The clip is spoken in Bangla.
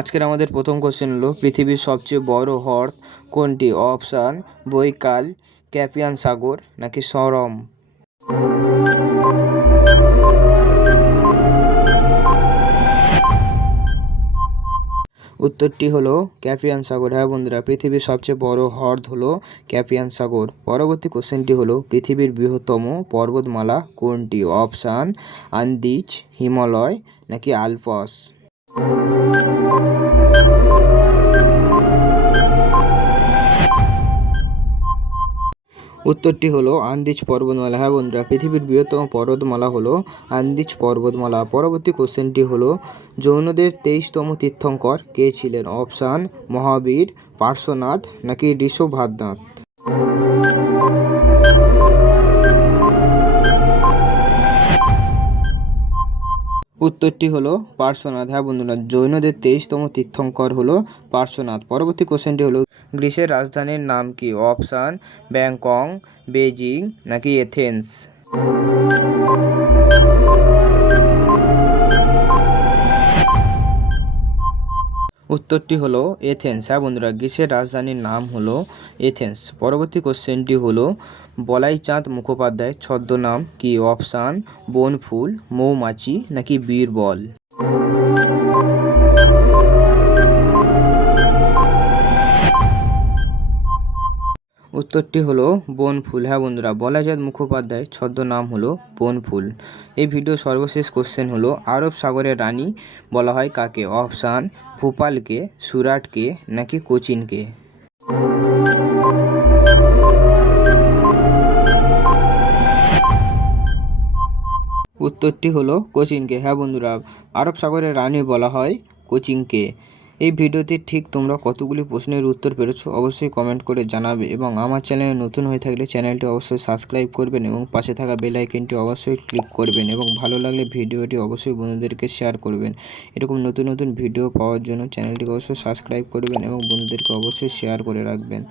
আজকের আমাদের প্রথম কোশ্চেন হলো, পৃথিবীর সবচেয়ে বড় হ্রদ কোনটি? অপশান, বৈকাল, ক্যাপিয়ান সাগর, নাকি সরম? উত্তরটি হলো ক্যাপিয়ান সাগর। হ্যাঁ বন্ধুরা, পৃথিবীর সবচেয়ে বড় হ্রদ হলো ক্যাপিয়ান সাগর। পরবর্তী কোশ্চেনটি হলো, পৃথিবীর বৃহত্তম পর্বতমালা কোনটি? অপশান, আন্দিজ, হিমালয়, নাকি আলপস? উত্তরটি হলো আন্দিজ পর্বতমালা। হ্যাঁ বন্ধুরা, পৃথিবীর বৃহত্তম পর্বতমালা হলো আন্দিজ পর্বতমালা। পরবর্তী কোশ্চেনটি হলো জৈনদের তেইশতম তীর্থঙ্কর কে ছিলেন? অপশান, মহাবীর, পার্শ্বনাথ নাকি ঋষভাদনাথ উত্তরটি হলো পার্শ্বনাথ। হ্যাঁ বন্ধুরা, জৈনদের তেইশতম তীর্থঙ্কর হলো পার্শ্বনাথ। পরবর্তী কোশ্চেনটি হলো গ্রিসের রাজধানীর নাম কি? অপশান ব্যাংকক বেজিং নাকি এথেন্স উত্তরটি হলো এথেন্স। হ্যাঁ বন্ধুরা, গ্রিসের রাজধানীর নাম হলো এথেন্স। পরবর্তী কোশ্চেনটি হলো, বলাইচাঁদ মুখোপাধ্যায় ছদ্মনাম কি অপশান? বনফুল, মৌমাছি নাকি বীরবল? উত্তরটি হলো বনফুল। হ্যাঁ বন্ধুরা বলাইচাঁদ মুখোপাধ্যায় ছদ্মনাম হলো বনফুল। এই ভিডিও সর্বশেষ কোশ্চেন হলো, আরব সাগরের রানী বলা হয় কাকে? অপশান, ভোপালকে, সুরাটকে নাকি কোচিনকে? উত্তরটি হলো কোচিনকে। হ্যাঁ বন্ধুরা, আরব সাগরের রানী বলা হয় কোচিনকে। এই ভিডিওতে ঠিক তোমরা কতগুলি প্রশ্নের উত্তর পেরেছ অবশ্যই কমেন্ট করে জানাবে এবং আমার চ্যানেলে নতুন হয়ে থাকলে চ্যানেলটি অবশ্যই সাবস্ক্রাইব করবেন এবং পাশে থাকা বেল আইকনটি অবশ্যই ক্লিক করবেন এবং ভালো লাগলে ভিডিওটি অবশ্যই বন্ধুদেরকে শেয়ার করবেন। এরকম নতুন নতুন ভিডিও পাওয়ার জন্য চ্যানেলটিকে অবশ্যই সাবস্ক্রাইব করবেন এবং বন্ধুদেরকে অবশ্যই শেয়ার করে রাখবেন।